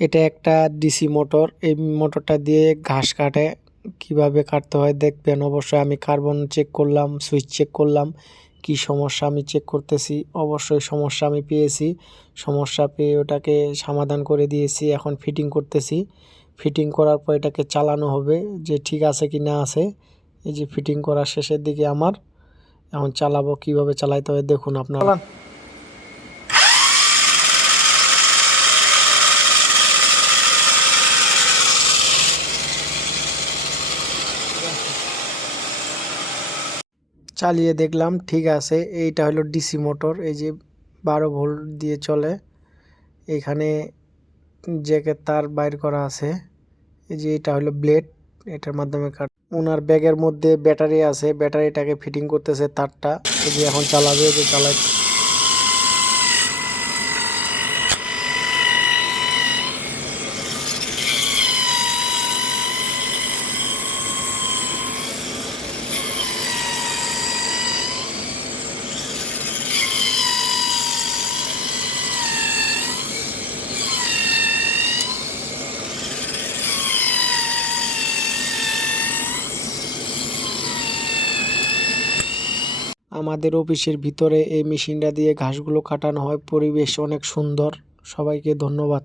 এটা একটা DC motor. এই মোটরটা দিয়ে ঘাস কাটে। কিভাবে কাটতে হয় দেখবেন অবশ্যই। আমি কার্বন চেক করলাম, সুইচ চেক করলাম, কি সমস্যা আমি চেক করতেছি। অবশ্যই সমস্যা আমি পেয়েছি। সমস্যা পেয়ে ওটাকে সমাধান করে দিয়েছি। এখন ফিটিং করতেছি। ফিটিং করার পর এটাকে চালানো হবে যে ঠিক আছে কি না আছে। এই যে ফিটিং করা শেষের দিকে আমার। এখন চালাবো, কিভাবে চালাইতে হয় দেখুন আপনারা। চালিয়ে দেখলাম ঠিক আছে। এইটা হলো ডিসি মোটর। এই যে 12 ভোল্ট দিয়ে চলে। এখানে জ্যাকের তার বাইর করা আছে। এই যে এটা হলো ব্লেড, এটার মাধ্যমে কাট। ওনার ব্যাগের মধ্যে ব্যাটারি আছে, ব্যাটারিটাকে ফিটিং করতেছে তারটা। এই যে এখন চালাবে, যে চালাই। আমাদের অফিসের ভিতরে এই মেশিনটা দিয়ে ঘাসগুলো কাটানো হয়। পরিবেশ অনেক সুন্দর। সবাইকে ধন্যবাদ।